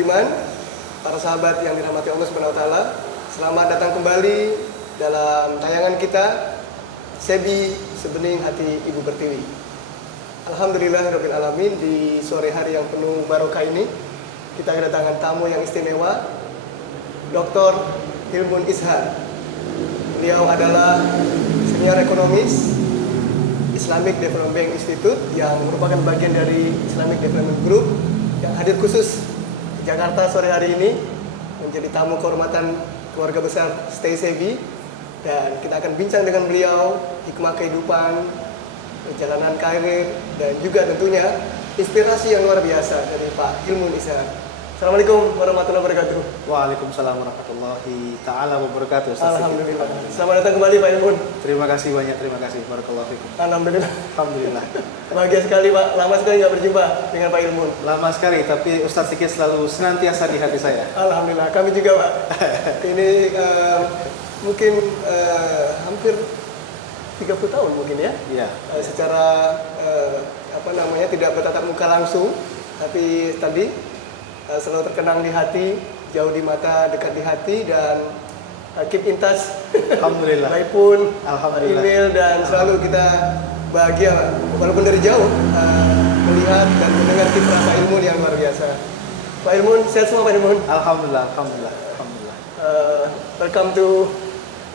Budiman, para sahabat yang dirahmati Allah Subhanahu wa taala. Selamat datang kembali dalam tayangan kita Sebi Sebening Hati Ibu Pertiwi. Alhamdulillahirabbil alamin, di sore hari yang penuh barokah ini kita kedatangan tamu yang istimewa, Dr. Hilmun Ishar. Beliau adalah senior ekonomis Islamic Development Bank Institute yang merupakan bagian dari Islamic Development Group yang hadir khusus di Jakarta sore hari ini menjadi tamu kehormatan keluarga besar Stay Sebi, dan kita akan bincang dengan beliau hikmah kehidupan, perjalanan karir, dan juga tentunya inspirasi yang luar biasa dari Pak Hilmun Ishar. Assalamualaikum warahmatullahi wabarakatuh. Waalaikumsalam warahmatullahi ta'ala wabarakatuh. Alhamdulillah. Selamat datang kembali Pak Hilmun. Terima kasih banyak, terima kasih. Barakallahu fikum. Alhamdulillah. Alhamdulillah. Bahagia sekali Pak, lama sekali nggak berjumpa dengan Pak Hilmun. Lama sekali, tapi Ustadz Sikit selalu senantiasa di hati saya. Alhamdulillah, kami juga Pak. Ini mungkin hampir 30 tahun mungkin ya. Iya. Secara tidak bertatap muka langsung, tapi tadi selalu terkenang di hati, jauh di mata, dekat di hati, dan keep in touch. Alhamdulillah. By phone, Alhamdulillah. email, dan selalu kita bahagia walaupun dari jauh melihat dan mendengar kiprah Pak Hilmun yang luar biasa. Pak Hilmun, sehat semua Pak Hilmun? Alhamdulillah, alhamdulillah, alhamdulillah. Welcome to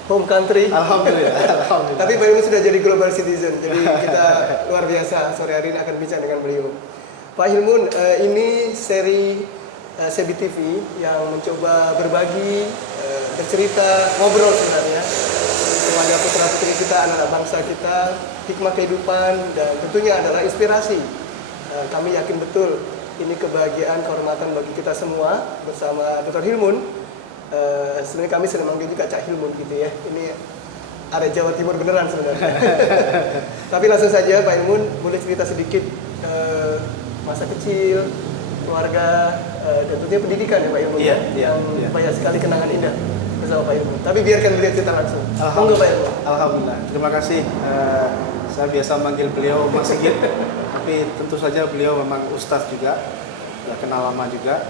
home country. Alhamdulillah, alhamdulillah. Tapi Pak Hilmun sudah jadi global citizen, jadi kita luar biasa sore hari ini akan bincang dengan beliau. Pak Hilmun, ini seri Sebi TV yang mencoba berbagi, bercerita, ngobrol sebenarnya kepada putra putri kita, anak-anak bangsa kita, hikmah kehidupan, dan tentunya adalah inspirasi. Kami yakin betul ini kebahagiaan, kehormatan bagi kita semua bersama Dr. Hilmun. Sebenarnya kami sering manggil juga Cak Hilmun gitu ya. Ini area Jawa Timur beneran sebenarnya. Tapi langsung saja Pak Hilmun, boleh cerita sedikit masa kecil, keluarga, dan tentunya pendidikan ya Pak Hilmun, yang banyak sekali kenangan indah bersama Pak Hilmun. Tapi biarkan beliau cerita langsung. Monggo Pak Hilmun. Alhamdulillah, terima kasih. Saya biasa manggil beliau Mas Sigit, tapi tentu saja beliau memang ustadz juga, kenal lama juga,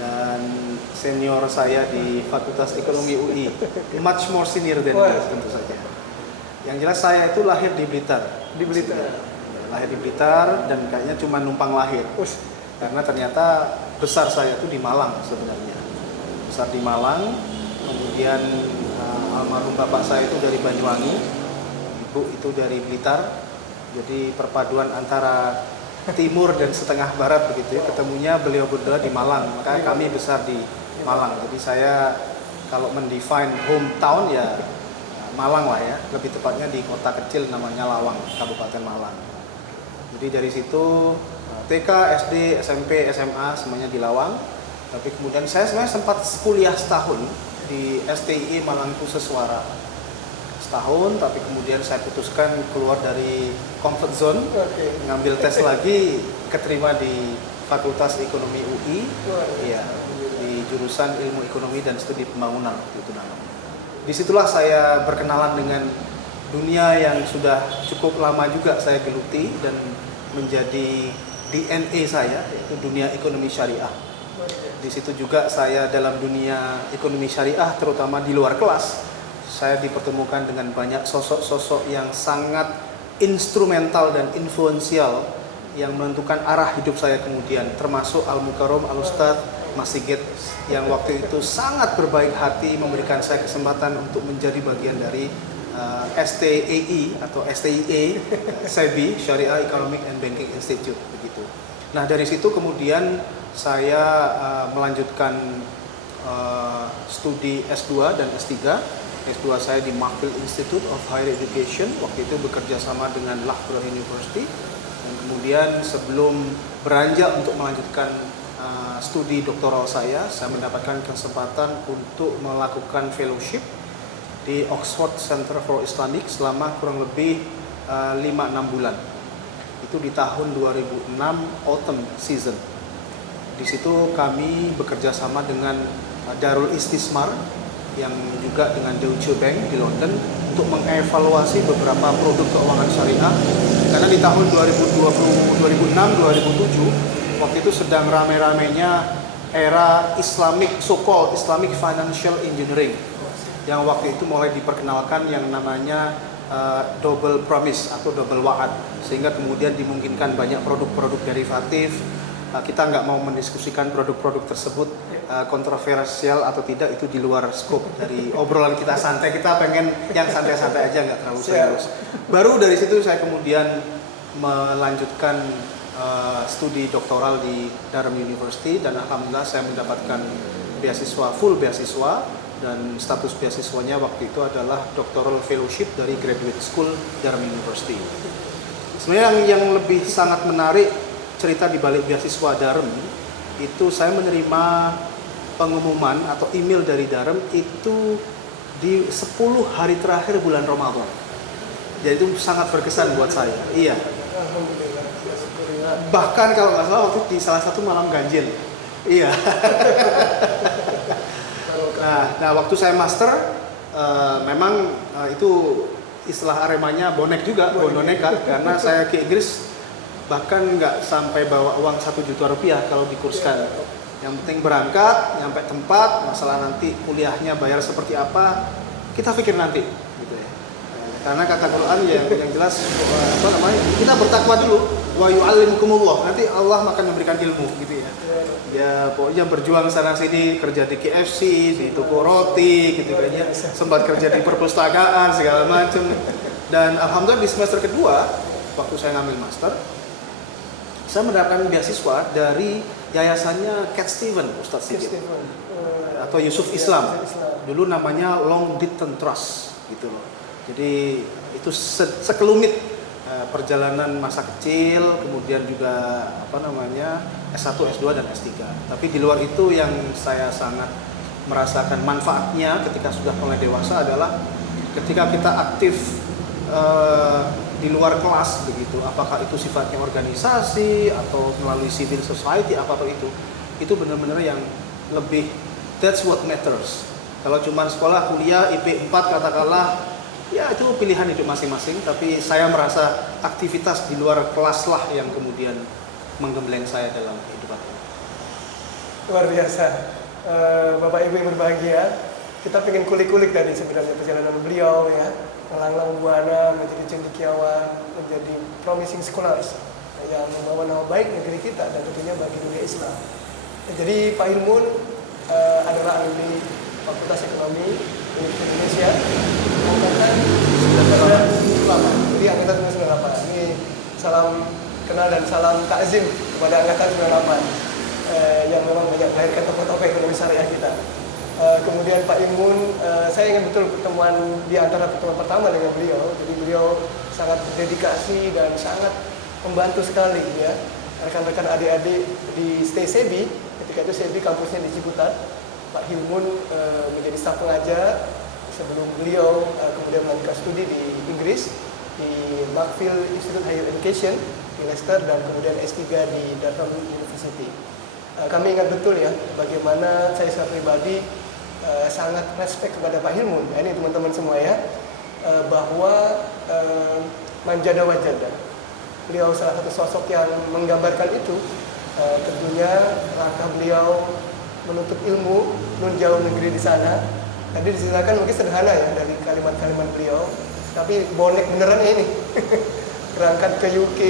dan senior saya di Fakultas Ekonomi UI, much more senior than me, tentu saja. Yang jelas saya itu lahir di Blitar. Di Blitar. Lahir di Blitar dan kayaknya cuma numpang lahir. Karena ternyata besar saya itu di Malang sebenarnya. Besar di Malang, kemudian almarhum bapak saya itu dari Banyuwangi, ibu itu dari Blitar. Jadi perpaduan antara timur dan setengah barat begitu ya. Ketemunya beliau berdua di Malang, maka kami besar di Malang. Jadi saya kalau mendefine hometown ya Malang lah ya. Lebih tepatnya di kota kecil namanya Lawang, Kabupaten Malang. Jadi dari situ TK, SD, SMP, SMA semuanya di Lawang. Tapi kemudian saya sebenarnya sempat kuliah setahun di STIE Mangkusesuara. Setahun, tapi kemudian saya putuskan keluar dari comfort zone, ngambil tes lagi, keterima di Fakultas Ekonomi UI, ya, di jurusan Ilmu Ekonomi dan Studi Pembangunan itu namanya. Disitulah saya berkenalan dengan dunia yang sudah cukup lama juga saya geluti dan menjadi DNA saya, yaitu dunia ekonomi syariah. Di situ juga saya dalam dunia ekonomi syariah, terutama di luar kelas, saya dipertemukan dengan banyak sosok-sosok yang sangat instrumental dan influensial yang menentukan arah hidup saya kemudian, termasuk Al-Mukarram Al-Ustadz Mas Sigit yang waktu itu sangat berbaik hati memberikan saya kesempatan untuk menjadi bagian dari STAE atau STIA, Sebi, Syariah Economic and Banking Institute begitu. Nah dari situ kemudian saya melanjutkan studi S2 dan S3. S2 saya di Mahfil Institute of Higher Education, waktu itu bekerja sama dengan Loughborough University. Dan kemudian sebelum beranjak untuk melanjutkan studi doktoral saya mendapatkan kesempatan untuk melakukan fellowship di Oxford Center for Islamic selama kurang lebih 5-6 bulan. Itu di tahun 2006 autumn season. Di situ kami bekerja sama dengan Darul Istismar yang juga dengan Deutsche Bank di London untuk mengevaluasi beberapa produk keuangan syariah. Karena di tahun 2006-2007 waktu itu sedang rame-ramenya era Islamic, so-called Islamic Financial Engineering, yang waktu itu mulai diperkenalkan yang namanya double promise atau double wa'ad, sehingga kemudian dimungkinkan banyak produk-produk derivatif. Kita nggak mau mendiskusikan produk-produk tersebut kontroversial atau tidak, itu di luar skop dari obrolan kita santai. Kita pengen yang santai-santai aja, nggak terlalu serius. Baru dari situ saya kemudian melanjutkan studi doktoral di Durham University, dan alhamdulillah saya mendapatkan beasiswa, full beasiswa, dan status beasiswanya waktu itu adalah doctoral fellowship dari Graduate School Durham University. Sebenarnya yang lebih sangat menarik cerita di balik beasiswa Durham itu, saya menerima pengumuman atau email dari Durham itu di 10 hari terakhir bulan Ramadan. Jadi itu sangat berkesan buat saya. Iya. Bahkan kalau nggak salah waktu di salah satu malam ganjil. Iya. Nah, waktu saya master, memang itu istilah Aremanya bonek juga, bono nekat, karena saya ke Inggris bahkan nggak sampai bawa uang 1 juta rupiah kalau dikurskan. Yang penting berangkat, nyampe tempat, masalah nanti kuliahnya bayar seperti apa, kita pikir nanti, gitu ya. Karena kata Quran yang jelas, apa namanya, kita bertakwa dulu, wa yu'allimukumullah, nanti Allah akan memberikan ilmu, gitu ya. Ya pokoknya berjuang sana sini, kerja di KFC, di toko roti, gitu kan ya, sempat kerja di perpustakaan segala macam. Dan alhamdulillah di semester kedua, waktu saya ngambil master, saya mendapatkan beasiswa dari yayasannya Cat Steven, Ustadz Sigit, atau Yusuf Islam. Dulu namanya Long Ditton Trust, gitu loh. Jadi itu sekelumit perjalanan masa kecil, kemudian juga apa namanya S1, S2 dan S3. Tapi di luar itu yang saya sangat merasakan manfaatnya ketika sudah mulai dewasa adalah ketika kita aktif di luar kelas begitu, apakah itu sifatnya organisasi atau melalui civil society, apapun itu benar-benar yang lebih, that's what matters. Kalau cuma sekolah, kuliah, IP 4 katakanlah, ya itu pilihan hidup masing-masing, tapi saya merasa aktivitas di luar kelas lah yang kemudian menggembleng saya dalam kehidupan. Luar biasa. Bapak Ibu yang berbahagia, kita pengen kulik-kulik tadi sebenarnya perjalanan beliau ya, melanglang buana menjadi cendekiawan, menjadi promising scholars yang membawa nama baik negeri kita dan tentunya bagi dunia Islam. Jadi Pak Hilmun adalah alumni Fakultas Ekonomi Universitas Indonesia angkatan 98. Jadi angkatan 98. Ini salam kenal dan salam takzim kepada angkatan 98 yang memang banyak melahirkan tokoh-tokoh ekonomi syariah kita. Kemudian Pak Hilmun, saya ingat betul pertemuan di antara pertemuan pertama dengan beliau. Jadi beliau sangat berdedikasi dan sangat membantu sekali ya rekan-rekan adik-adik di Stay Sebi. Ketika itu Sebi kampusnya di Ciputat. Pak Hilmun menjadi staf pengajar sebelum beliau kemudian melanjutkan studi di Inggris di Markfield Institute Higher Education di Leicester dan kemudian S3 di Durham University. Kami ingat betul ya bagaimana saya secara pribadi sangat respect kepada Pak Hilmun. Nah, ini teman-teman semua ya, bahwa manjada wajada. Beliau salah satu sosok yang menggambarkan itu. Tentunya langkah beliau menuntut ilmu nun jauh negeri di sana. Tadi diceritakan mungkin sederhana ya dari kalimat-kalimat beliau, tapi bonek beneran ini. Berangkat ke UK,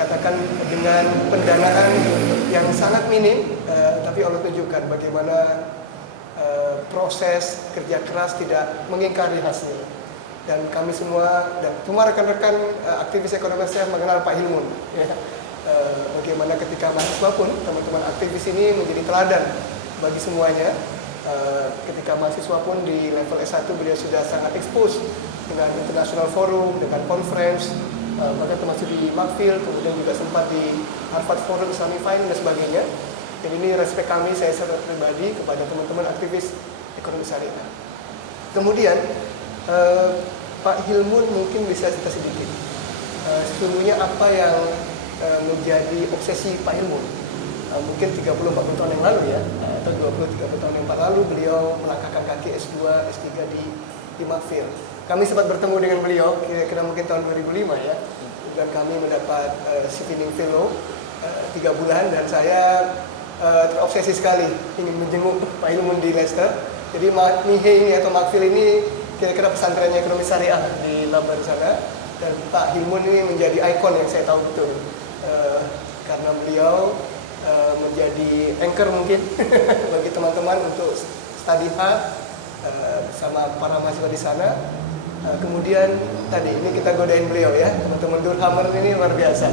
katakan dengan pendanaan yang sangat minim, tapi Allah tunjukkan bagaimana proses kerja keras tidak mengingkari hasil. Dan kami semua dan semua rekan-rekan aktivis ekonomi saya mengenal Pak Hilmun. Ya. Bagaimana ketika mahasiswa pun teman-teman aktivis ini menjadi teladan bagi semuanya. Ketika mahasiswa pun di level S1 beliau sudah sangat expose dengan international forum, dengan conference, bahkan termasuk di Markfield, kemudian juga sempat di Harvard Forum Islamic Finance dan sebagainya. Jadi ini respect kami, saya secara pribadi kepada teman-teman aktivis ekonomi syariah. Kemudian Pak Hilmun mungkin bisa cerita sedikit. Sesungguhnya apa yang menjadi obsesi Pak Hilmun? Mungkin 30-40 tahun yang lalu ya, atau 20-30 tahun yang lalu beliau melangkahkan kaki S2, S3 di Markfield. Kami sempat bertemu dengan beliau kira-kira mungkin tahun 2005 ya, dan kami mendapat Chevening Fellow 3 bulan, dan saya terobsesi sekali ingin menjenguk Pak Hilmun di Leicester. Jadi MIHE ini atau Makfil ini kira-kira pesantrennya ekonomi syariah di Lambar sana. Dan Pak Hilmun ini menjadi ikon yang saya tahu betul, karena beliau menjadi anchor mungkin bagi teman-teman untuk study hard bersama para mahasiswa di sana. Kemudian tadi ini kita godain beliau ya, teman-teman Durhammer ini luar biasa,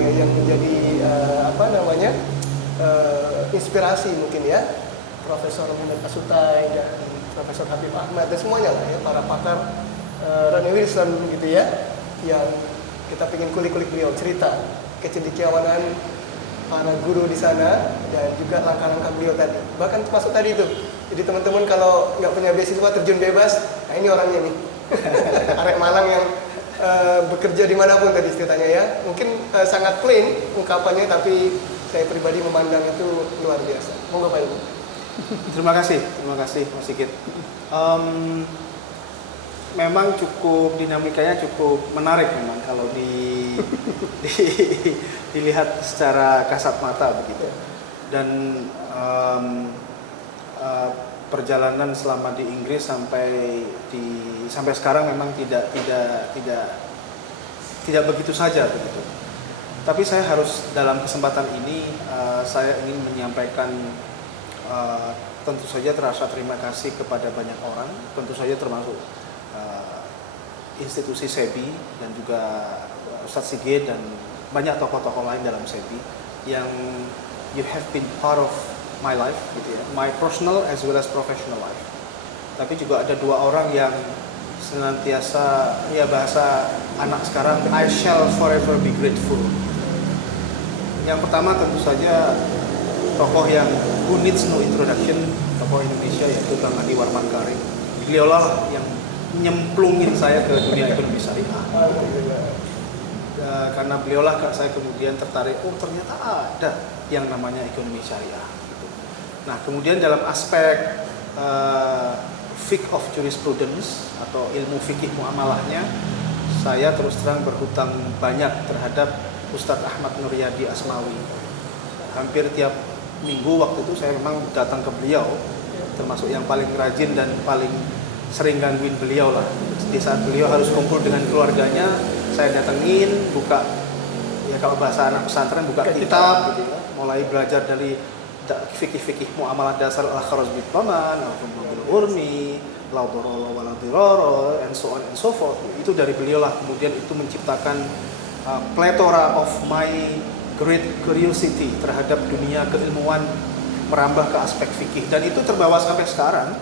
yang menjadi inspirasi mungkin ya, Profesor Muhammad Asutai dan Profesor Habib Ahmad dan semuanya lah ya, para pakar, Ronnie Wilson gitu ya, yang kita pengen kulik-kulik beliau, cerita kecendekiawanan para guru di sana dan juga langkah-langkah beliau tadi. Bahkan termasuk tadi itu. Jadi teman-teman kalau nggak punya beasiswa terjun bebas, nah ini orangnya nih. Arek Malang yang bekerja dimanapun tadi ceritanya ya. Mungkin sangat plain ungkapannya, tapi saya pribadi memandang itu luar biasa. Monggo Pak Ilmu. Terima kasih Mas Sigit. Memang cukup dinamikanya cukup menarik memang kalau dilihat secara kasat mata begitu. Dan perjalanan selama di Inggris sampai sekarang memang tidak begitu saja begitu. Tapi saya harus dalam kesempatan ini saya ingin menyampaikan tentu saja terasa terima kasih kepada banyak orang, tentu saja termasuk institusi SEBI dan juga Ustadz Sigit dan banyak tokoh-tokoh lain dalam SEBI yang you have been part of my life gitu ya, my personal as well as professional life. Tapi juga ada dua orang yang senantiasa, ya bahasa anak sekarang, I shall forever be grateful. Yang pertama tentu saja tokoh yang who needs no introduction, tokoh Indonesia, yaitu Bang Andi Warman Karim. Beliau lah yang nyemplungin saya ke dunia ekonomi syariah. Karena beliaulah saya kemudian tertarik, oh ternyata ada yang namanya ekonomi syariah. Nah kemudian dalam aspek fiqh of jurisprudence atau ilmu fikih muamalahnya, saya terus terang berhutang banyak terhadap Ustadz Ahmad Nuryadi Asmawi. Hampir tiap minggu waktu itu saya memang datang ke beliau, termasuk yang paling rajin dan paling sering gangguin beliau lah. Di saat beliau harus kumpul dengan keluarganya, saya datengin, buka, ya kalau bahasa anak pesantren, buka kitab gitu ya, mulai belajar dari fikih-fikih muamalah dasar al-kharaj bil taman, al-bil urmi, laudorolo waladiroro, and so on and so forth. Itu dari beliau lah, kemudian itu menciptakan plethora of my great curiosity terhadap dunia keilmuan, merambah ke aspek fikih, dan itu terbawa sampai sekarang.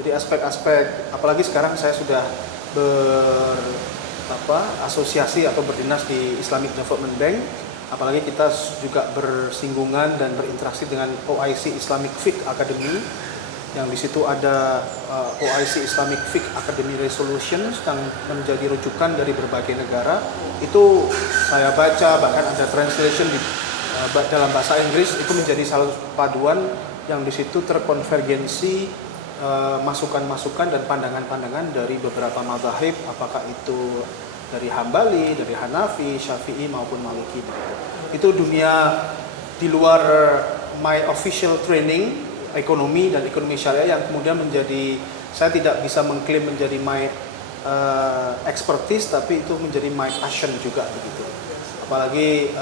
Jadi aspek-aspek, apalagi sekarang saya sudah asosiasi atau berdinas di Islamic Development Bank, apalagi kita juga bersinggungan dan berinteraksi dengan OIC Islamic Fiqh Academy, yang di situ ada OIC Islamic Fiqh Academy Resolutions yang menjadi rujukan dari berbagai negara. Itu saya baca, bahkan ada translation dalam bahasa Inggris, itu menjadi salah satu paduan yang di situ terkonvergensi masukan-masukan dan pandangan-pandangan dari beberapa mazhab, apakah itu dari Hambali, dari Hanafi, Syafi'i maupun Maliki. Itu dunia di luar my official training ekonomi dan ekonomi syariah yang kemudian menjadi, saya tidak bisa mengklaim menjadi my expertise, tapi itu menjadi my passion juga begitu. Apalagi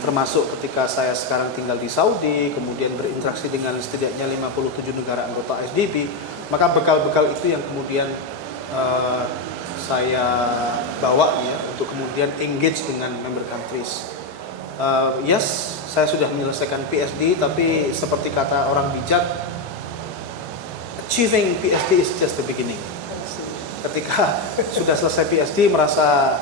termasuk ketika saya sekarang tinggal di Saudi, kemudian berinteraksi dengan setidaknya 57 negara anggota SDB, maka bekal-bekal itu yang kemudian saya bawa ya untuk kemudian engage dengan member countries. Yes, saya sudah menyelesaikan PhD, tapi seperti kata orang bijak, achieving PhD is just the beginning. Ketika sudah selesai PhD merasa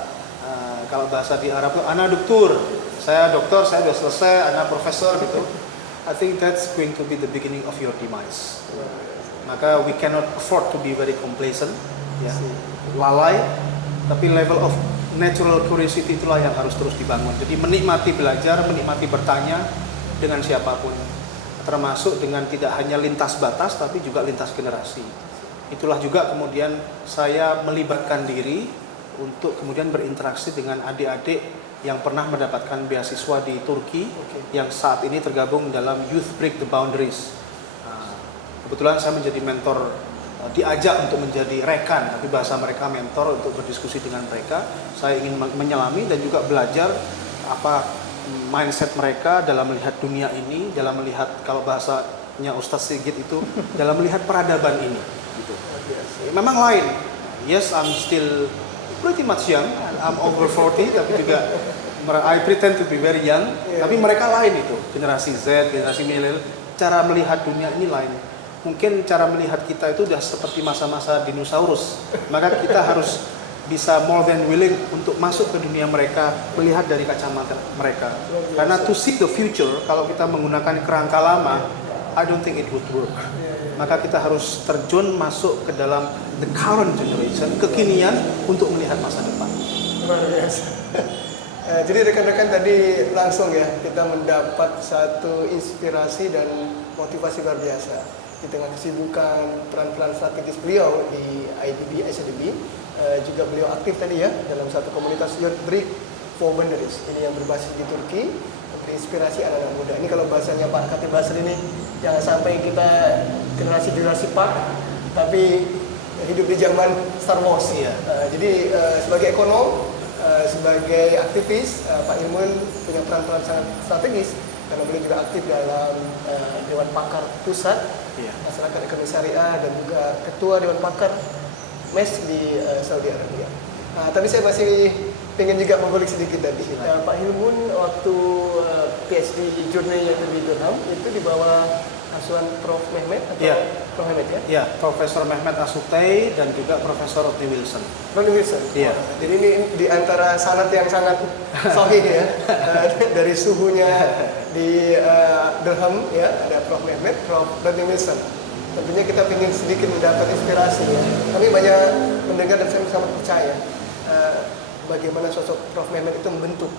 kalau bahasa di Arab itu ana doktor, saya dokter, saya sudah selesai, ana profesor gitu. I think that's going to be the beginning of your demise. Maka we cannot afford to be very complacent, ya, lalai. Tapi level of natural curiosity itulah yang harus terus dibangun. Jadi menikmati belajar, menikmati bertanya dengan siapapun, termasuk dengan tidak hanya lintas batas, tapi juga lintas generasi. Itulah juga kemudian saya melibatkan diri untuk kemudian berinteraksi dengan adik-adik yang pernah mendapatkan beasiswa di Turki, Oke. yang saat ini tergabung dalam Youth Break the Boundaries. Kebetulan saya menjadi mentor, diajak untuk menjadi rekan, tapi bahasa mereka mentor, untuk berdiskusi dengan mereka. Saya ingin menyelami dan juga belajar apa mindset mereka dalam melihat dunia ini, dalam melihat, kalau bahasanya Ustadz Sigit itu, dalam melihat peradaban ini. Gitu. Memang lain. Yes, I'm still pretty much young. I'm over 40, tapi juga I pretend to be very young. Tapi mereka lain itu, generasi Z, generasi milenial, cara melihat dunia ini lain. Mungkin cara melihat kita itu udah seperti masa-masa dinosaurus. Maka kita harus bisa more than willing untuk masuk ke dunia mereka, melihat dari kacamata mereka. Karena to see the future, kalau kita menggunakan kerangka lama, I don't think it would work. Maka kita harus terjun masuk ke dalam the current generation, kekinian, untuk melihat masa depan. Luar biasa. Jadi rekan-rekan tadi langsung ya kita mendapat satu inspirasi dan motivasi luar biasa di tengah kesibukan peran-peran strategis beliau di IDB, ICDB. Juga beliau aktif tadi ya dalam satu komunitas Youth Break for Boundaries ini yang berbasis di Turki, menginspirasi anak-anak muda. Ini kalau bahasanya Pak Khatib Basri ini, jangan sampai kita generasi Pak tapi hidup di zaman Star Wars. Jadi sebagai ekonom, sebagai aktivis, Pak Hilmun punya peran-peran sangat strategis karena beliau juga aktif dalam Dewan Pakar Pusat Masyarakat Ekonomi Syariah dan juga Ketua Dewan Pakar MES di Saudi Arabia. Tapi saya masih pengen juga mengulik sedikit tadi. Pak Hilmun waktu PhD Journey yang di Durham itu di bawah asuhan Prof. Mehmet atau Prof. Mehmet ya? Ya, Profesor Mehmet Asutai dan juga Profesor Rodney Wilson. Rodney Wilson? Iya. Jadi ini di antara sanad yang sangat sahih ya. Dari suhunya di Durham ya, ada Prof. Mehmet, Prof. Rodney Wilson. Tentunya kita ingin sedikit mendapat inspirasi ya. Kami banyak mendengar dan saya sangat percaya bagaimana sosok Prof. Mehmet itu membentuk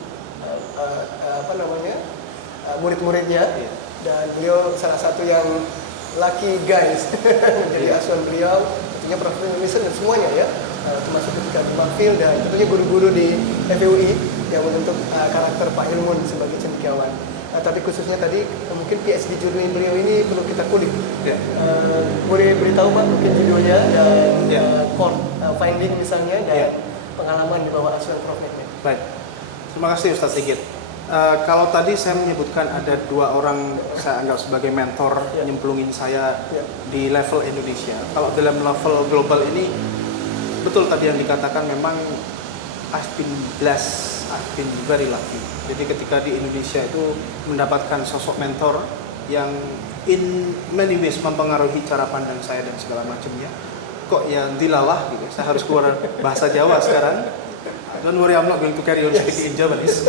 murid-muridnya. Dan beliau salah satu yang lucky guys menjadi asuhan beliau, tentunya Prof. Wilson dan semuanya ya, termasuk ketika di Mahfil dan tentunya guru-guru di FUI yang membentuk karakter Pak Hilmun sebagai cendekiawan. Tapi khususnya tadi mungkin PhD journey beliau ini perlu kita kulik. Boleh beritahu Pak mungkin judulnya dan core finding misalnya dan pengalaman di bawah asuhan Prof. Mehmet. Baik, terima kasih Ustadz Sigit. Kalau tadi saya menyebutkan ada dua orang saya anggap sebagai mentor nyemplungin saya di level Indonesia. Kalau dalam level global ini, betul tadi yang dikatakan, memang I've been blessed, I've been very lucky. Jadi ketika di Indonesia itu mendapatkan sosok mentor yang in many ways mempengaruhi cara pandang saya dan segala macamnya. Kok ya dilalah gitu. Saya harus keluar bahasa Jawa sekarang. Don't worry, I'm not going to carry on speaking in Japanese.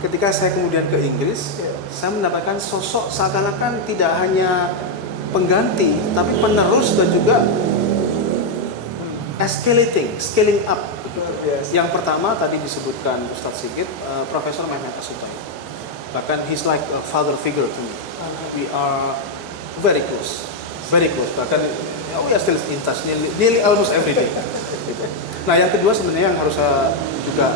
Ketika saya kemudian ke Inggris, saya mendapatkan sosok seakan-akan tidak hanya pengganti, tapi penerus dan juga scaling up. Yang pertama tadi disebutkan Ustadz Sigit, Profesor Mehmet Asutai. Bahkan he's like a father figure to me. We are very close. Bahkan we are still in touch nearly almost every day. Nah, yang kedua sebenarnya yang harus saya juga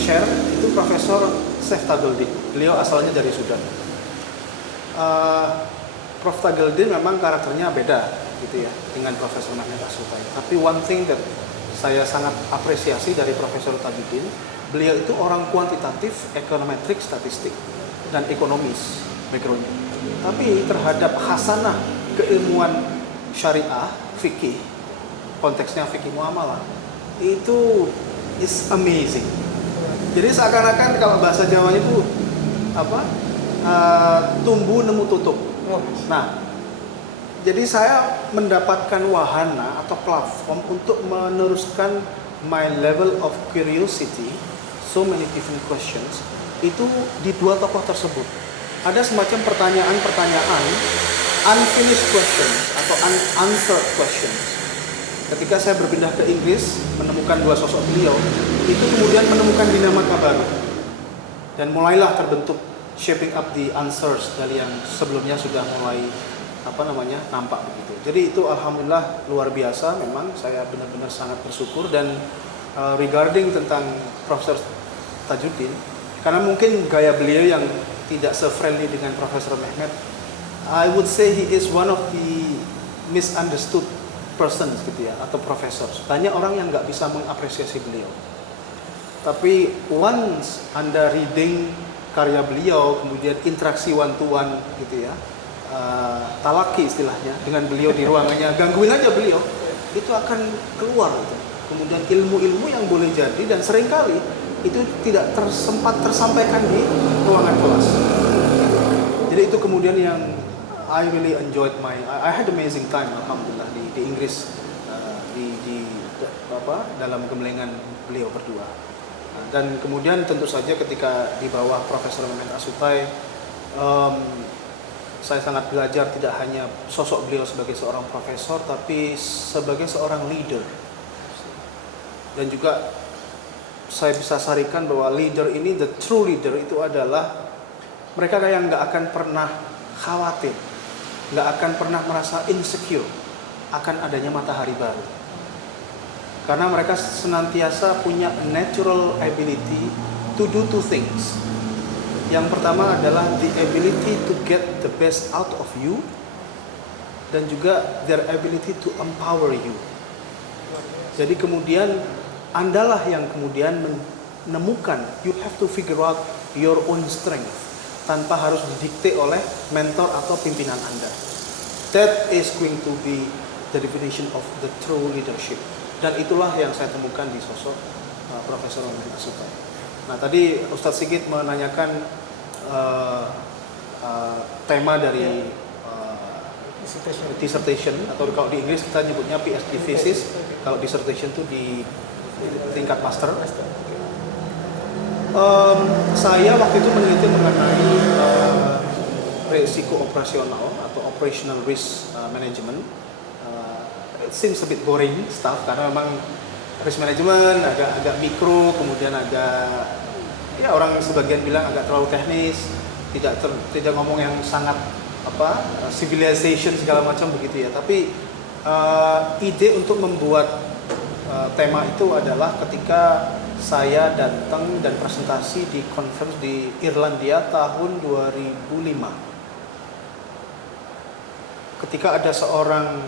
share itu Profesor Saif Tageldin. Beliau asalnya dari Sudan. Prof. Tageldin memang karakternya beda gitu ya dengan Profesor Mehmet Asutai. Tapi one thing that saya sangat apresiasi dari Profesor Tageldin, beliau itu orang kuantitatif, ekonometrik, statistik, dan ekonomis backgroundnya. Tapi terhadap khasanah keilmuan syariah, fikih, konteksnya fikih muamalah, itu is amazing. Jadi seakan-akan kalau bahasa Jawanya itu tumbuh nemu tutup. Nah, jadi saya mendapatkan wahana atau platform untuk meneruskan my level of curiosity, so many different questions, itu di dua tokoh tersebut. Ada semacam pertanyaan-pertanyaan, unfinished questions atau unanswered questions. Ketika saya berpindah ke Inggris, menemukan dua sosok beliau, itu kemudian menemukan dinamika baru. Dan mulailah terbentuk shaping up the answers dari yang sebelumnya sudah mulai nampak begitu. Jadi itu alhamdulillah luar biasa, memang saya benar-benar sangat bersyukur. Dan regarding tentang Profesor Tajuddin, karena mungkin gaya beliau yang tidak se-friendly dengan Profesor Mehmet. I would say he is one of the misunderstood persons gitu ya, atau professors. Banyak orang yang nggak bisa mengapresiasi beliau. Tapi once Anda reading karya beliau, kemudian interaksi one to one gitu ya, talaki istilahnya dengan beliau di ruangannya, gangguin aja beliau, itu akan keluar gitu. Kemudian ilmu-ilmu yang boleh jadi dan seringkali itu tidak sempat tersampaikan di ruangan kelas. Jadi itu kemudian yang I really enjoyed I had amazing time alhamdulillah di Inggris, dalam gemblengan beliau berdua. Dan kemudian tentu saja ketika di bawah Profesor Mehmet Asutai, saya sangat belajar tidak hanya sosok beliau sebagai seorang profesor, tapi sebagai seorang leader. Dan juga saya bisa sarikan bahwa leader ini, the true leader itu adalah mereka yang nggak akan pernah khawatir, nggak akan pernah merasa insecure akan adanya matahari baru. Karena mereka senantiasa punya natural ability to do two things. Yang pertama adalah the ability to get the best out of you, dan juga their ability to empower you. Jadi kemudian Andalah yang kemudian menemukan, you have to figure out your own strength tanpa harus didikte oleh mentor atau pimpinan Anda. That is going to be the definition of the true leadership. Dan itulah yang saya temukan di sosok Profesor Mehmet Asutai. Nah, tadi Ustadz Sigit menanyakan tema dari dissertation, atau kalau di Inggris kita nyebutnya PhD thesis, kalau dissertation itu di tingkat master. Saya waktu itu meneliti mengenai risiko operasional atau operational risk management. It seems a bit boring stuff karena memang risk management agak mikro, kemudian agak, ya orang sebagian bilang agak terlalu teknis, tidak ngomong yang sangat civilization segala macam begitu ya. Tapi ide untuk membuat tema itu adalah ketika saya datang dan presentasi di conference di Irlandia tahun 2005. Ketika ada seorang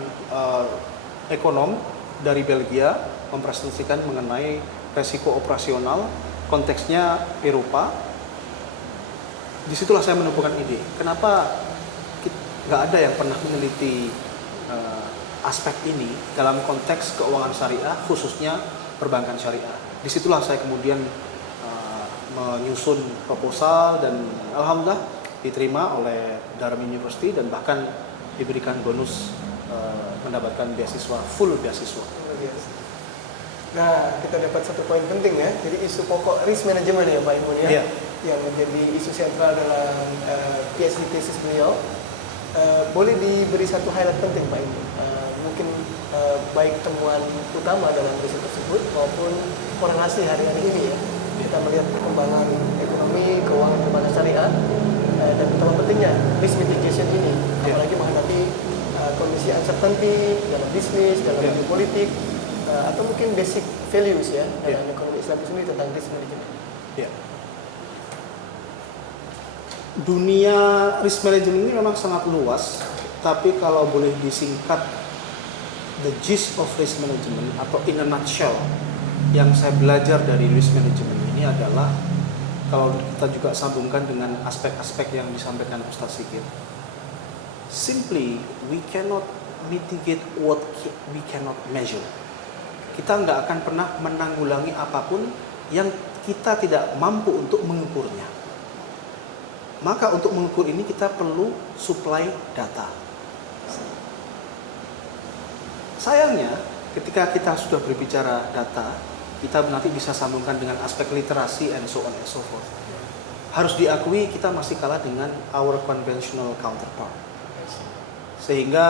ekonom dari Belgia mempresentasikan mengenai resiko operasional, konteksnya Eropa. Disitulah saya menemukan ide, kenapa nggak ada yang pernah meneliti aspek ini dalam konteks keuangan syariah, khususnya perbankan syariah. Disitulah saya kemudian menyusun proposal dan alhamdulillah diterima oleh Durham University dan bahkan diberikan bonus mendapatkan beasiswa, full beasiswa. Nah, kita dapat satu poin penting ya. Jadi isu pokok risk management ya Pak Imun ya, yang menjadi isu sentral dalam PhD thesis beliau. Boleh diberi satu highlight penting Pak Imun, mungkin baik temuan utama dalam riset tersebut maupun korelasi hari-hari ini ya. Kita melihat perkembangan ekonomi, keuangan perbankan syariah, dan betapa pentingnya risk mitigation ini, apalagi menghadapi kondisi uncertainty dalam bisnis, dalam geopolitik, atau mungkin basic values ya dalam ekonomi Islam itu sendiri tentang risk management. Dunia risk management ini memang sangat luas, tapi kalau boleh disingkat, the gist of risk management atau in a nutshell yang saya belajar dari risk management ini adalah, kalau kita juga sambungkan dengan aspek-aspek yang disampaikan Ustaz Sigit, simply we cannot mitigate what we cannot measure. Kita nggak akan pernah menanggulangi apapun yang kita tidak mampu untuk mengukurnya. Maka untuk mengukur ini kita perlu supply data. Sayangnya ketika kita sudah berbicara data, kita nanti bisa sambungkan dengan aspek literasi and so on and so forth. Harus diakui kita masih kalah dengan our conventional counterpart. Sehingga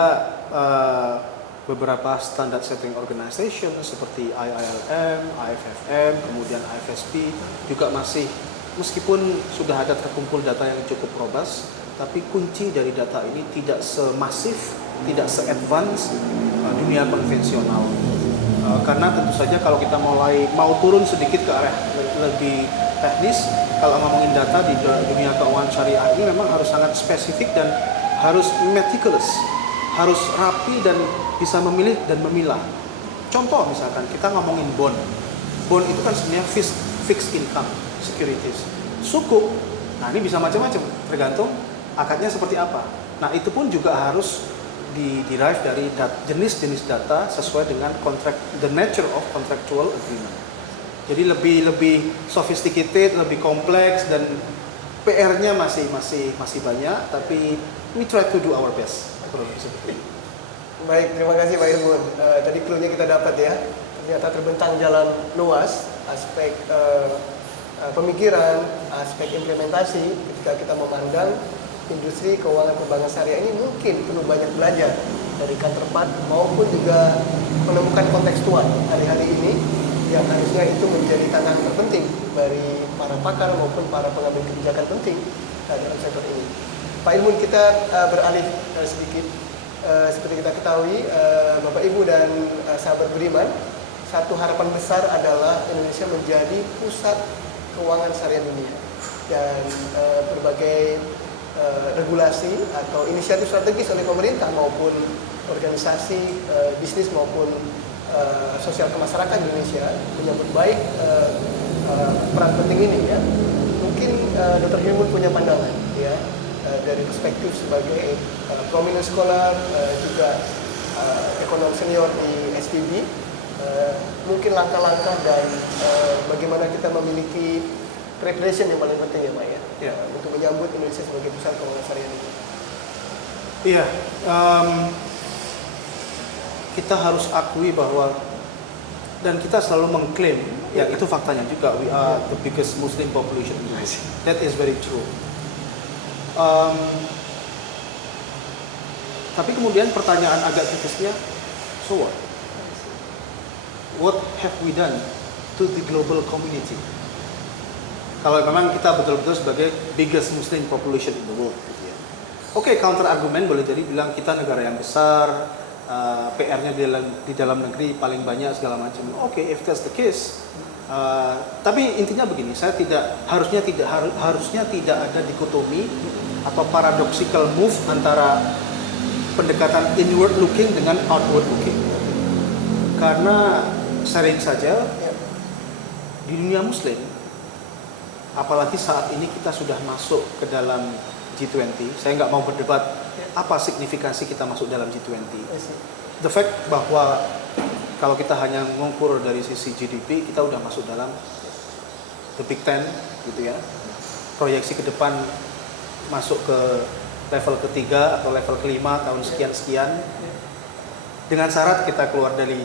beberapa standard setting organization seperti IILM, IFFM, kemudian IFSP juga masih, meskipun sudah ada terkumpul data yang cukup robust, tapi kunci dari data ini tidak semasif, tidak se-advance dunia konvensional. Karena tentu saja kalau kita mau turun sedikit ke arah lebih teknis. Kalau ngomongin data di dunia keuangan syariah ini memang harus sangat spesifik dan harus meticulous, harus rapi dan bisa memilih dan memilah. Contoh misalkan kita ngomongin bond itu kan sebenarnya fixed income securities. Sukuk, nah ini bisa macam-macam, tergantung akadnya seperti apa. Nah itu pun juga harus derive dari jenis-jenis data sesuai dengan the nature of contractual agreement. Jadi lebih sophisticated, lebih kompleks, dan PR-nya masih banyak, tapi we try to do our best. Baik, terima kasih Pak Ilmun. Tadi clue-nya kita dapat ya. Ternyata terbentang jalan luas aspek pemikiran, aspek implementasi ketika kita memandang industri keuangan perbankan syariah ini mungkin perlu banyak belajar dari counterpart maupun juga menemukan kontekstual hari-hari ini yang harusnya itu menjadi tantangan terpenting dari para pakar maupun para pengambil kebijakan penting dalam sektor ini. Pak Ilmun, kita beralih sedikit. Seperti kita ketahui, Bapak Ibu dan sahabat beriman, satu harapan besar adalah Indonesia menjadi pusat keuangan syariah dunia, dan berbagai regulasi atau inisiatif strategis oleh pemerintah maupun organisasi bisnis maupun sosial kemasyarakatan Indonesia menyambut baik peran penting ini ya. Mungkin Dr. Ilmun punya pandangan ya dari perspektif sebagai prominent scholar, juga ekonom senior di STB, mungkin langkah-langkah dan bagaimana kita memiliki preparation yang paling penting ya Pak ya, untuk menyambut Indonesia sebagai pusat keuangan syariah ini. Iya, kita harus akui bahwa, dan kita selalu mengklaim, ya itu faktanya juga, we are the biggest Muslim population in the world. That is very true. Tapi kemudian pertanyaan agak kritisnya, so what? What have we done to the global community? Kalau memang kita betul-betul sebagai biggest Muslim population in the world, gitu ya. Oke, counter argumen boleh jadi bilang kita negara yang besar, PR-nya di dalam negeri paling banyak segala macam. Oke, if that's the case, tapi intinya begini, harusnya tidak ada dikotomi atau paradoxical move antara pendekatan inward looking dengan outward looking. Karena sering saja di dunia Muslim, apalagi saat ini kita sudah masuk ke dalam G20, saya nggak mau berdebat apa signifikansi kita masuk dalam G20. The fact bahwa kalau kita hanya mengukur dari sisi GDP, kita udah masuk dalam the Big Ten, gitu ya. Proyeksi ke depan masuk ke level ketiga atau level kelima tahun sekian-sekian. Dengan syarat kita keluar dari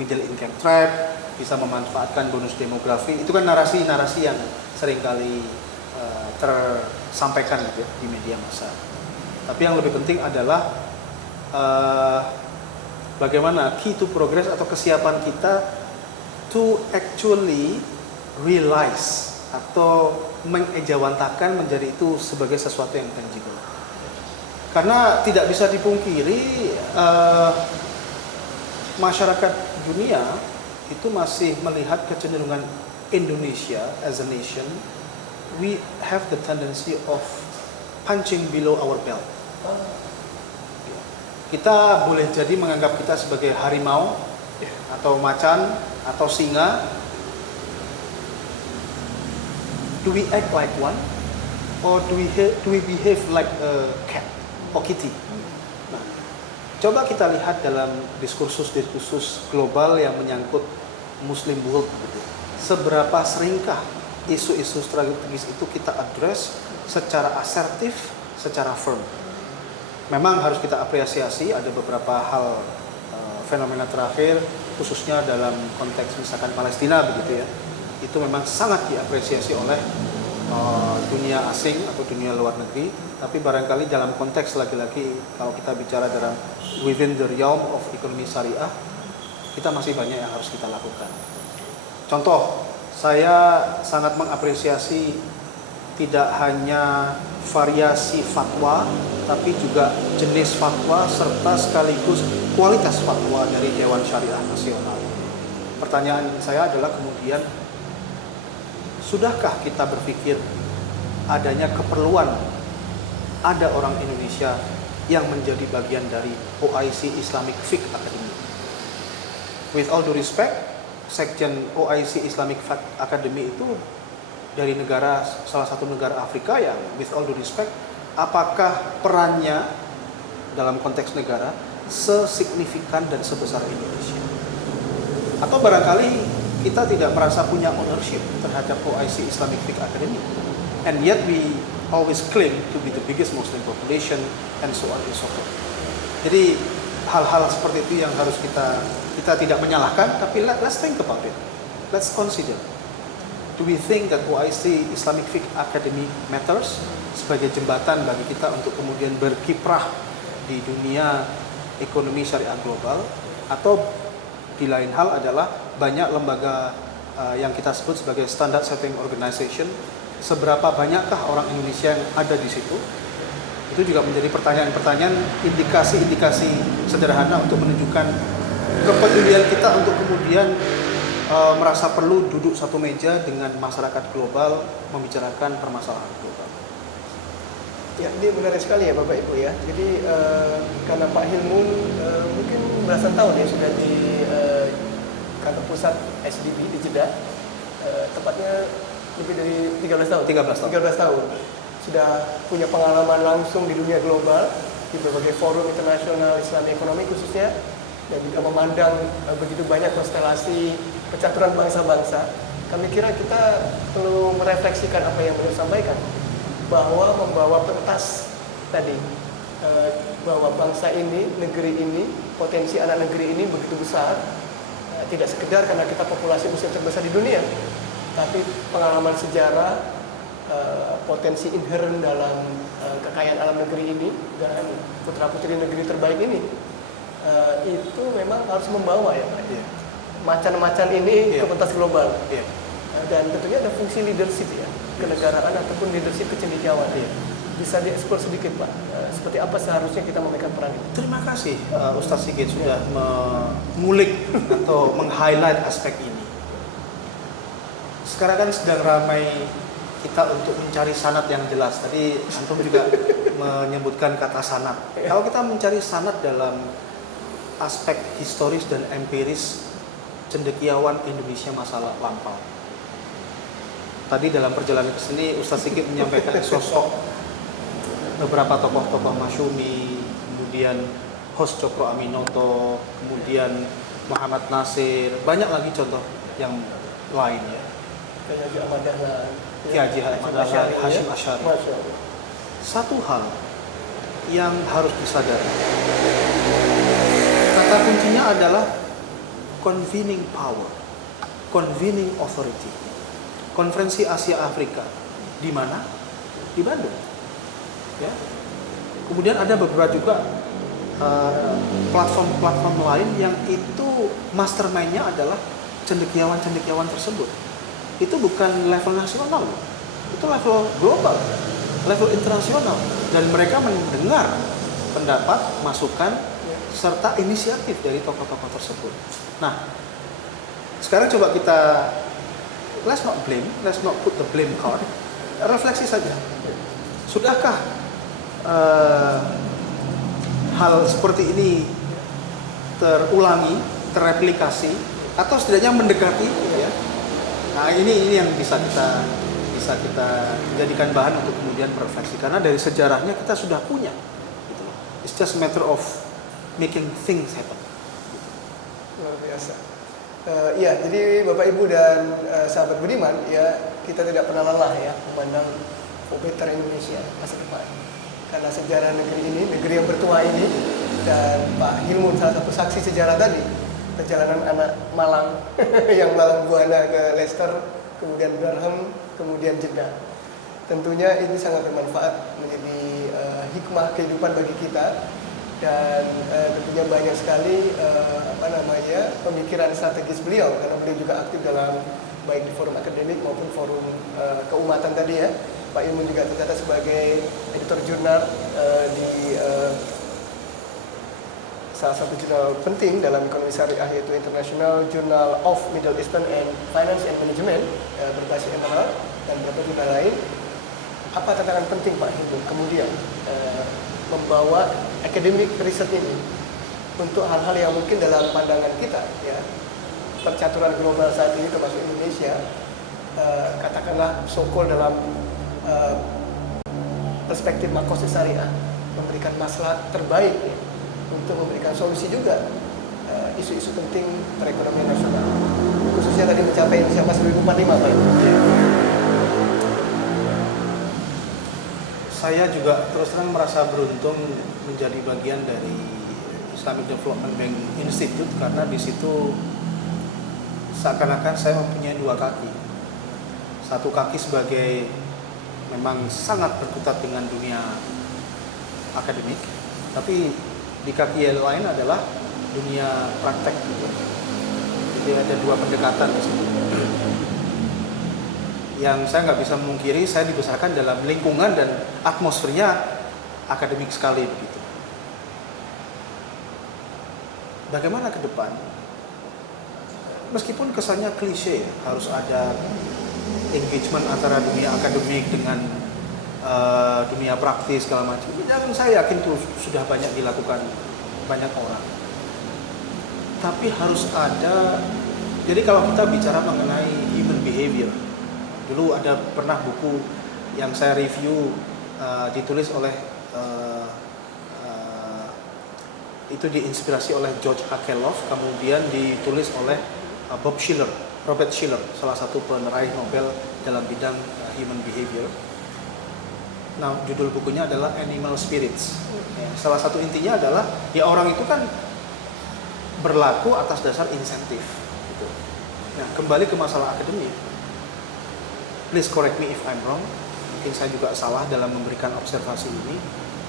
middle income trap, bisa memanfaatkan bonus demografi. Itu kan narasi-narasi yang seringkali tersampaikan gitu ya, di media massa. Tapi yang lebih penting adalah bagaimana key to progress atau kesiapan kita to actually realize atau mengejawantakan menjadi itu sebagai sesuatu yang tangible. Karena tidak bisa dipungkiri masyarakat dunia itu masih melihat kecenderungan Indonesia as a nation, we have the tendency of punching below our belt. Kita boleh jadi menganggap kita sebagai harimau atau macan atau singa. Do we act like one or do we behave like a cat or kitty? Nah, coba kita lihat dalam diskursus global yang menyangkut Muslim world gitu. Seberapa seringkah isu-isu strategis itu kita address secara asertif, secara firm. Memang harus kita apresiasi ada beberapa hal fenomena terakhir, khususnya dalam konteks misalkan Palestina begitu ya. Itu memang sangat diapresiasi oleh dunia asing atau dunia luar negeri. Tapi barangkali dalam konteks lagi-lagi kalau kita bicara dalam within the realm of ekonomi syariah, kita masih banyak yang harus kita lakukan. Contoh, saya sangat mengapresiasi tidak hanya variasi fatwa, tapi juga jenis fatwa serta sekaligus kualitas fatwa dari Dewan Syariah Nasional. Pertanyaan saya adalah kemudian, Sudahkah kita berpikir adanya keperluan ada orang Indonesia yang menjadi bagian dari OIC Islamic Fiqh Academy? With all due respect, Sekjen OIC Islamic Fiqh Academy itu dari salah satu negara Afrika yang with all due respect, apakah perannya dalam konteks negara sesignifikan dan sebesar Indonesia? Atau barangkali kita tidak merasa punya ownership terhadap OIC Islamic Fiqh Academy, and yet we always claim to be the biggest Muslim population and so on and so forth. Jadi hal-hal seperti itu yang harus kita tidak menyalahkan, tapi let's think about it. Let's consider. Do we think that OIC Islamic Fiqh Academy matters sebagai jembatan bagi kita untuk kemudian berkiprah di dunia ekonomi syariah global, atau di lain hal adalah banyak lembaga yang kita sebut sebagai standard setting organization, seberapa banyakkah orang Indonesia yang ada di situ? Itu juga menjadi pertanyaan-pertanyaan, indikasi-indikasi sederhana untuk menunjukkan kepedulian kita untuk kemudian merasa perlu duduk satu meja dengan masyarakat global membicarakan permasalahan global. Ya, ini menarik sekali ya Bapak Ibu ya. Jadi karena Pak Hilmun mungkin belasan tahun ya sudah di kantor pusat SDB di Jeddah, tepatnya lebih dari 13 tahun. 13 tahun. Sudah punya pengalaman langsung di dunia global, di berbagai forum internasional Islam ekonomi khususnya, dan juga memandang begitu banyak konstelasi percaturan bangsa-bangsa. Kami kira kita perlu merefleksikan apa yang beliau sampaikan, bahwa membawa pentas tadi, bahwa bangsa ini, negeri ini, potensi anak negeri ini begitu besar, tidak sekedar karena kita populasi muslim terbesar di dunia, tapi pengalaman sejarah, potensi inherent dalam kekayaan alam negeri ini dan putra-putri negeri terbaik ini, itu memang harus membawa ya Pak, macan-macan ini ke pentas global. Dan tentunya ada fungsi leadership ya, kenegaraan ataupun leadership kecendekiawan. Bisa dieksplor sedikit Pak, seperti apa seharusnya kita memegang peran ini? Terima kasih Ustaz Sigit sudah mengulik atau meng-highlight aspek ini. Sekarang kan sedang ramai kita untuk mencari sanad yang jelas. Tadi Antum juga menyebutkan kata sanad. Kalau kita mencari sanad dalam aspek historis dan empiris cendekiawan Indonesia masa lampau. Tadi dalam perjalanan ke sini Ustaz Sigit menyampaikan sosok beberapa tokoh-tokoh Masyumi, kemudian Hos Cokro Aminoto, kemudian Muhammad Nasir, banyak lagi contoh yang lain ya. Kiai Haji Ahmad Dahlan, Hashim Asy'ari. Satu hal yang harus disadari, kata kuncinya adalah convening power, convening authority. Konferensi Asia Afrika di mana? Di Bandung. Ya. Kemudian ada beberapa juga platform-platform lain yang itu mastermind-nya adalah cendekiawan-cendekiawan tersebut. Itu bukan level nasional, itu level global, level internasional, dan mereka mendengar pendapat, masukan, serta inisiatif dari tokoh-tokoh tersebut. Nah, sekarang coba kita let's not put the blame card, refleksi saja. Sudahkah hal seperti ini terulangi, terreplikasi, atau setidaknya mendekati, ya? Nah, ini yang bisa kita jadikan bahan untuk kemudian berefleksi, karena dari sejarahnya kita sudah punya. Gitu loh. It's just a matter of making things happen. Luar biasa. Ya, jadi Bapak Ibu dan sahabat budiman, ya kita tidak pernah lelah ya memandang for better Indonesia masa depan. Karena sejarah negeri ini, negeri yang bertua ini, dan Pak Hilmun salah satu saksi sejarah tadi, perjalanan anak Malang yang Malang Buana ke Leicester, kemudian Durham, kemudian Jeddah. Tentunya ini sangat bermanfaat, menjadi hikmah kehidupan bagi kita. Dan tentunya banyak sekali pemikiran strategis beliau, karena beliau juga aktif dalam baik di forum akademik maupun forum keumatan tadi ya. Pak Ilmun juga tercatat sebagai editor jurnal di salah satu jurnal penting dalam ekonomi syariah, yaitu International Journal of Middle Eastern and Finance and Management, berbasis Emerald dan beberapa jurnal lain. Apa tantangan penting Pak Hindu kemudian membawa akademik riset ini untuk hal-hal yang mungkin dalam pandangan kita, ya, percaturan global saat ini termasuk Indonesia, katakanlah sokol dalam perspektif makosid syariah, memberikan maslahat terbaik, ya, untuk memberikan solusi juga isu-isu penting perekonomian nasional, khususnya tadi mencapai Indonesia Emas 2045 Pak. Saya juga terus terang merasa beruntung menjadi bagian dari Islamic Development Bank Institute, karena di situ seakan-akan saya mempunyai dua kaki. Satu kaki sebagai memang sangat berkutat dengan dunia akademik, tapi di kaki yang lain adalah dunia praktek. Jadi ada dua pendekatan di sini. Yang saya nggak bisa memungkiri, saya dibesarkan dalam lingkungan dan atmosfernya akademik sekali begitu. Bagaimana ke depan? Meskipun kesannya klise, harus ada engagement antara dunia akademik dengan dunia praktis segala macam. Dan saya yakin itu sudah banyak dilakukan banyak orang. Tapi harus ada. Jadi kalau kita bicara mengenai human behavior, dulu ada pernah buku yang saya review ditulis oleh itu diinspirasi oleh George Akerlof, kemudian ditulis oleh Robert Shiller, salah satu penerai Nobel dalam bidang human behavior. Nah, judul bukunya adalah Animal Spirits. Salah satu intinya adalah ya orang itu kan berlaku atas dasar insentif. Gitu. Nah, kembali ke masalah akademik. Please correct me if I'm wrong. Mungkin saya juga salah dalam memberikan observasi ini.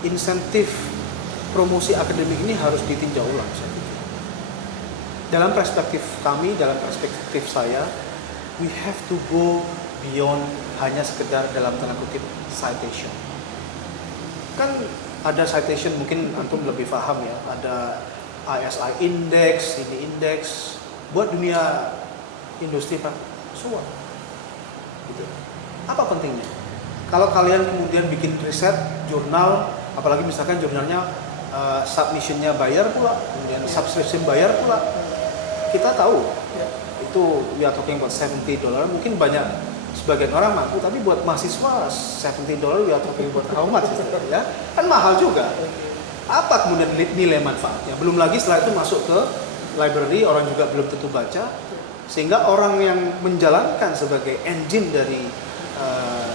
Insentif promosi akademik ini harus ditinjau ulang, saya pikir. Dalam perspektif kami, dalam perspektif saya, we have to go beyond hanya sekedar dalam tanda kutip citation. Kan ada citation, mungkin antum lebih paham ya, ada ISI index, ini index buat dunia industri Pak. Semua. Gitu. Apa pentingnya? Kalau kalian kemudian bikin riset, jurnal, apalagi misalkan jurnalnya submissionnya bayar pula, kemudian subscription bayar pula, kita tahu itu we are talking about $70, mungkin banyak sebagian orang mampu, tapi buat mahasiswa $70 we are talking about how much, ya kan mahal juga. Apa kemudian nilai manfaatnya? Belum lagi setelah itu masuk ke library, orang juga belum tentu baca, sehingga orang yang menjalankan sebagai engine dari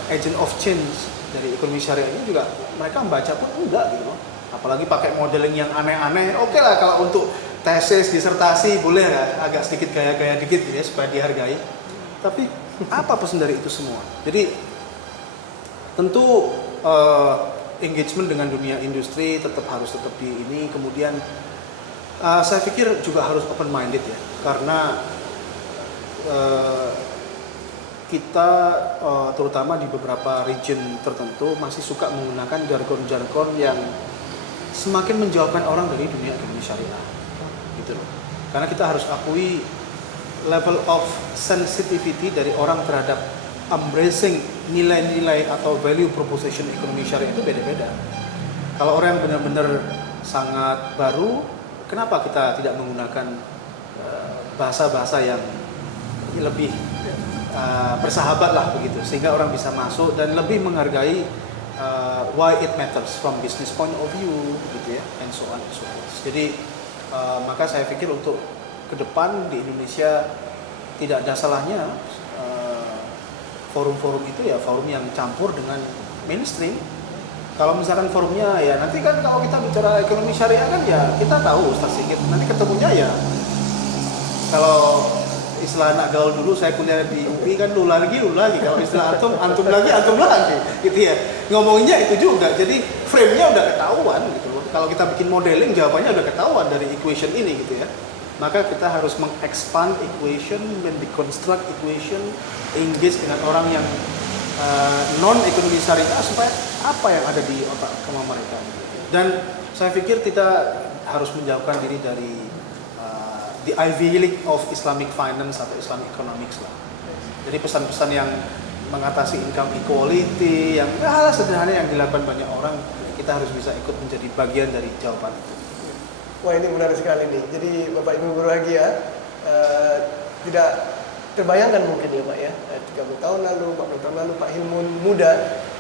agent of change dari ekonomi syariah ini juga mereka membaca pun enggak gitu. Apalagi pakai modeling yang aneh-aneh. Oke lah kalau untuk tesis, disertasi boleh lah agak sedikit gaya-gaya dikit gitu ya supaya dihargai. Tapi apa pesan dari itu semua? Jadi tentu engagement dengan dunia industri harus tetap di ini. Kemudian saya pikir juga harus open minded ya, karena kita terutama di beberapa region tertentu masih suka menggunakan jargon-jargon yang semakin menjauhkan orang dari dunia ekonomi syariah, gitu loh. Karena kita harus akui level of sensitivity dari orang terhadap embracing nilai-nilai atau value proposition ekonomi syariah itu beda-beda. Kalau orang yang benar-benar sangat baru, kenapa kita tidak menggunakan bahasa-bahasa yang lebih bersahabat lah begitu, sehingga orang bisa masuk dan lebih menghargai why it matters from business point of view gitu ya, and so on and so forth. Jadi maka saya pikir untuk ke depan di Indonesia tidak ada salahnya forum-forum itu ya forum yang campur dengan mainstream. Kalau misalkan forumnya ya nanti kan kalau kita bicara ekonomi syariah kan ya kita tahu Ustaz Sigit nanti ketemunya ya kalau istilah anak gaul dulu saya kuliah di UI kan lu lagi kalau istilah antum lagi gitu ya, ngomonginnya itu juga, jadi frame-nya udah ketahuan gitu loh. Kalau kita bikin modeling jawabannya udah ketahuan dari equation ini gitu ya, maka kita harus mengexpand equation dan deconstruct equation, engage dengan orang yang non ekonomi syariah supaya apa yang ada di otak mereka. Dan saya pikir kita harus menjauhkan diri dari the Ivy League of Islamic Finance atau Islamic Economics lah. Jadi pesan-pesan yang mengatasi income equality, yang hal sederhana yang dilakukan banyak orang, kita harus bisa ikut menjadi bagian dari jawaban itu. Wah, ini benar sekali nih. Jadi Bapak Ibu berbahagia, tidak terbayangkan mungkin ya Pak ya, 30 tahun lalu, 40 tahun lalu Pak Hilmun muda,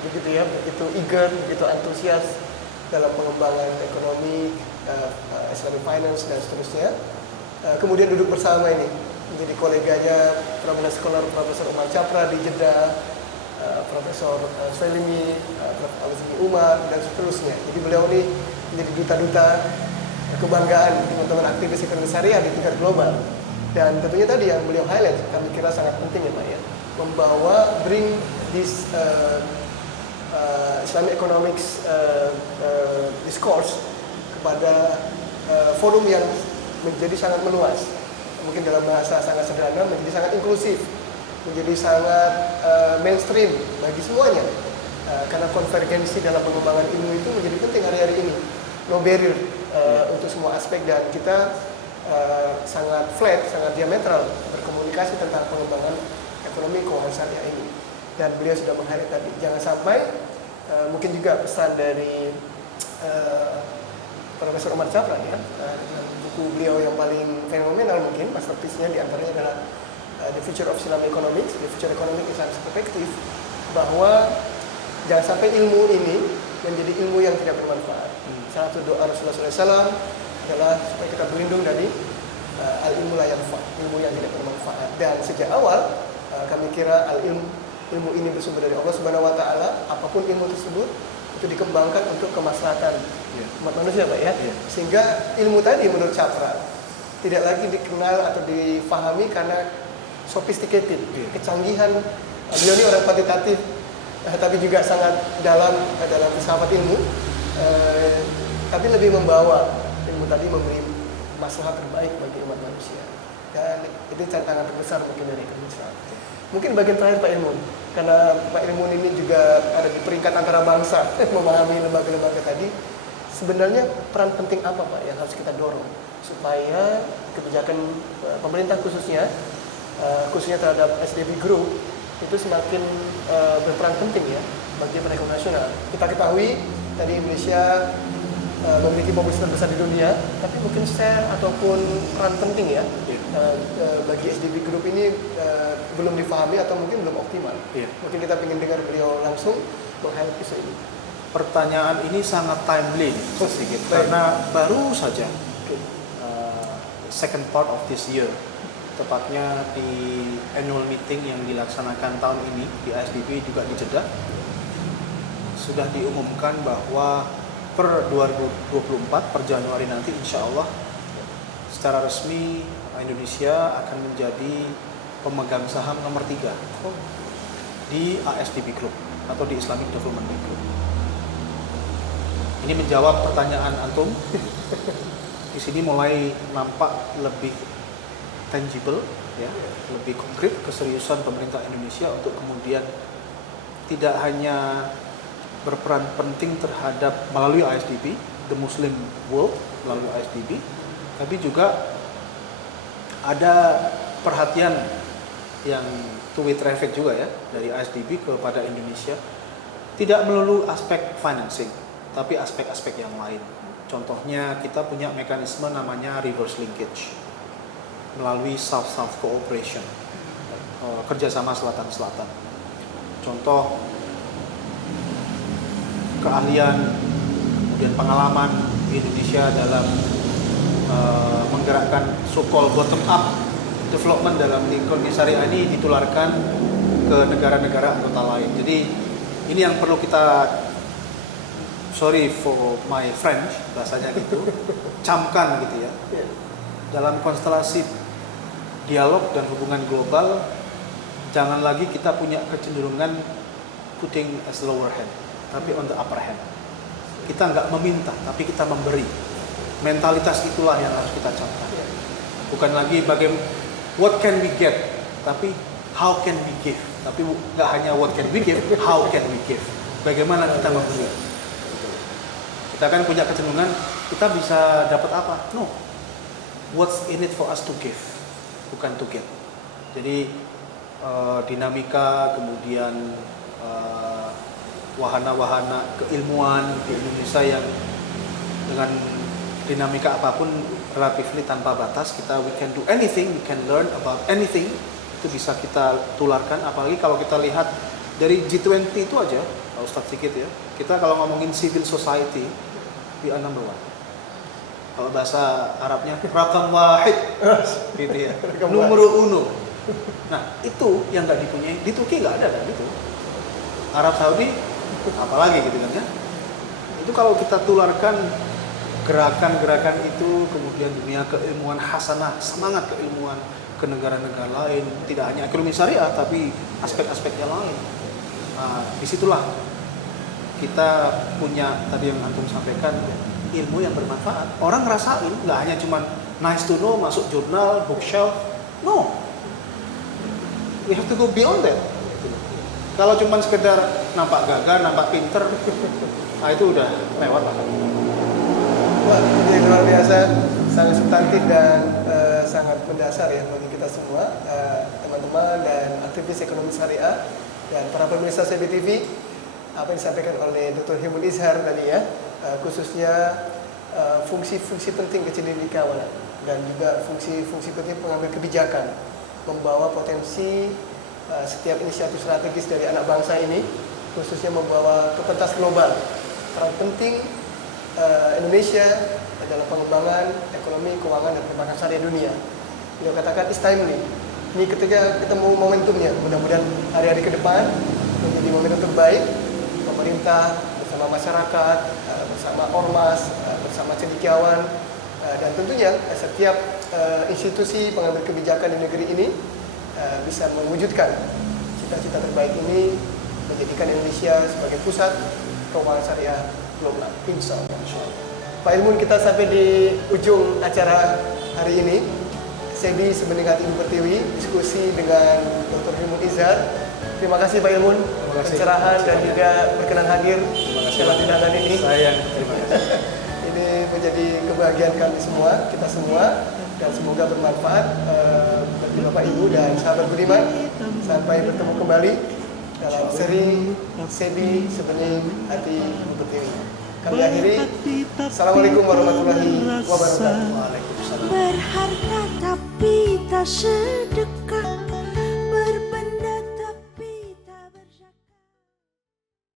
begitu ya, begitu eager, begitu antusias dalam pengembangan ekonomi, Islamic finance dan seterusnya. Kemudian duduk bersama ini, menjadi koleganya Prominent Scholar Profesor Umar Chapra di Jeddah, Profesor Selimi, Prof. Al-Zimi Umar dan seterusnya. Jadi beliau ini menjadi duta-duta kebanggaan teman-teman aktivis ekonomi syariah di tingkat global. Dan tentunya tadi yang beliau highlight, kami kira sangat penting ya Pak ya, membawa bring this Islamic economics discourse kepada forum yang menjadi sangat meluas, mungkin dalam bahasa sangat sederhana, menjadi sangat inklusif, menjadi sangat mainstream bagi semuanya, karena konvergensi dalam pengembangan ilmu itu menjadi penting hari-hari ini, no barrier untuk semua aspek, dan kita sangat flat, sangat diametral berkomunikasi tentang pengembangan ekonomi keuangan syariah ini. Dan beliau sudah meng-highlight tadi, jangan sampai mungkin juga pesan dari Profesor Umar Chapra ya, buku beliau yang paling fenomenal mungkin, masterpiece-nya diantaranya adalah The Future of Islamic Economics, The Future Economic Islamic Perspective, bahwa jangan sampai ilmu ini menjadi ilmu yang tidak bermanfaat. Salah satu doa Rasulullah SAW adalah supaya kita berlindung dari al-ilmu la yanfa', ilmu yang tidak bermanfaat. Dan sejak awal kami kira ilmu ini bersumber dari Allah Subhanahu wa taala, apapun ilmu tersebut itu dikembangkan untuk kemaslahatan umat manusia Pak ya. Sehingga ilmu tadi menurut Chapra tidak lagi dikenal atau difahami karena sophisticated, kecanggihan. Beliau ini orang kuantitatif tapi juga sangat dalam filsafat ilmu, tapi lebih membawa ilmu tadi memberi maslahat terbaik bagi umat manusia. Dan itu tantangan terbesar mungkin dari ekonomi Islam. Mungkin bagian terakhir Pak Ilmun, karena Pak Ilmun ini juga ada di peringkat antara bangsa memahami lembaga-lembaga tadi. Sebenarnya peran penting apa Pak yang harus kita dorong supaya kebijakan pemerintah khususnya terhadap SDB Group itu semakin berperan penting ya bagi perekonomian nasional. Kita ketahui tadi Indonesia memiliki populasi terbesar di dunia, tapi mungkin share ataupun peran penting ya bagi SDB Group ini belum difahami atau mungkin belum optimal. Mungkin kita ingin dengar beliau langsung meng-highlight isu ini. Pertanyaan ini sangat timely sedikit, karena baru saja second part of this year, tepatnya di annual meeting yang dilaksanakan tahun ini di ASDB juga di Jeddah, sudah diumumkan bahwa per 2024, per Januari nanti insya Allah secara resmi Indonesia akan menjadi pemegang saham nomor 3 di ASDB Group atau di Islamic Development Group. Ini menjawab pertanyaan antum. Di sini mulai nampak lebih tangible, ya, lebih konkret keseriusan pemerintah Indonesia untuk kemudian tidak hanya berperan penting terhadap melalui ASDB, the Muslim world melalui ASDB, tapi juga ada perhatian yang two-way traffic juga ya dari ASDB kepada Indonesia, tidak melulu aspek financing, tapi aspek-aspek yang lain. Contohnya kita punya mekanisme namanya reverse linkage melalui South-South cooperation, kerjasama selatan-selatan. Contoh keahlian, kemudian pengalaman Indonesia dalam menggerakkan so-called bottom-up development dalam ekonomi syariah ini ditularkan ke negara-negara anggota lain. Jadi ini yang perlu kita, sorry for my French, bahasanya gitu, camkan gitu ya. Dalam konstelasi dialog dan hubungan global, jangan lagi kita punya kecenderungan putting as lower hand, tapi on the upper hand. Kita nggak meminta, tapi kita memberi. Mentalitas itulah yang harus kita camkan. Bukan lagi bagaimana what can we get, tapi how can we give. Tapi nggak hanya what can we give, how can we give. Bagaimana kita memberi. Kita kan punya kecenderungan kita bisa dapat apa? No. What's in it for us to give, bukan to get. Jadi dinamika, kemudian wahana-wahana keilmuan di Indonesia yang dengan dinamika apapun relatively tanpa batas, we can do anything, we can learn about anything, itu bisa kita tularkan. Apalagi kalau kita lihat dari G20 itu aja, Pak Ustadz sedikit ya, kita kalau ngomongin civil society, we are number one. Kalau bahasa Arabnya rakam wahid gitu ya, numero uno. Nah itu yang nggak dipunyai di Turki, nggak ada kan gitu. Arab Saudi apalagi gitu kan ya. Itu kalau kita tularkan gerakan-gerakan itu, kemudian dunia keilmuan hasanah, semangat keilmuan ke negara-negara lain, tidak hanya ekonomi syariah tapi aspek-aspek yang lain. Nah, disitulah kita punya tadi yang antum sampaikan, ilmu yang bermanfaat. Orang ngerasain, nggak hanya cuman nice to know, masuk jurnal, bookshelf. No, we have to go beyond that. Kalau cuman sekedar nampak gagah, nampak pinter, nah itu udah lewat lah. Wah, ini luar biasa, sangat substantif dan sangat mendasar ya bagi kita semua, teman-teman dan aktivis ekonomi syariah dan para pemirsa CBTV. Apa yang disampaikan oleh Dr. Hilmul Izhar tadi ya, khususnya fungsi-fungsi penting kecendekiawanan dan juga fungsi-fungsi penting pengambil kebijakan, membawa potensi setiap inisiatif strategis dari anak bangsa ini, khususnya membawa ke pentas global. Peran penting Indonesia dalam pengembangan ekonomi, keuangan, dan perbankan syariah dunia. Beliau katakan it's timely. Ini ketika kita mau momentumnya, mudah-mudahan hari-hari ke depan menjadi momentum terbaik. Pemerintah bersama masyarakat, bersama ormas, bersama cendekiawan, dan tentunya setiap institusi pengambil kebijakan di negeri ini bisa mewujudkan cita-cita terbaik ini, menjadikan Indonesia sebagai pusat keuangan syariah global. Insya Allah. Pak Ilmun, kita sampai di ujung acara hari ini. Sebi Sebening Hati Ibu Pertiwi, diskusi dengan Dr. Hilmul Izhar. Terima kasih Pak Ilmun, pencerahan dan juga berkenan hadir dalam undangan ini. Terima kasih. Ini menjadi kebahagiaan kami semua, kita semua, dan semoga bermanfaat bagi Bapak Ibu dan sahabat budiman. Sampai bertemu kembali dalam seri Sebi Sebening Hati Ibu Pertiwi. Kami akhiri. Assalamualaikum warahmatullahi wabarakatuh. Waalaikumsalam. Berharta tapi tak sedekah.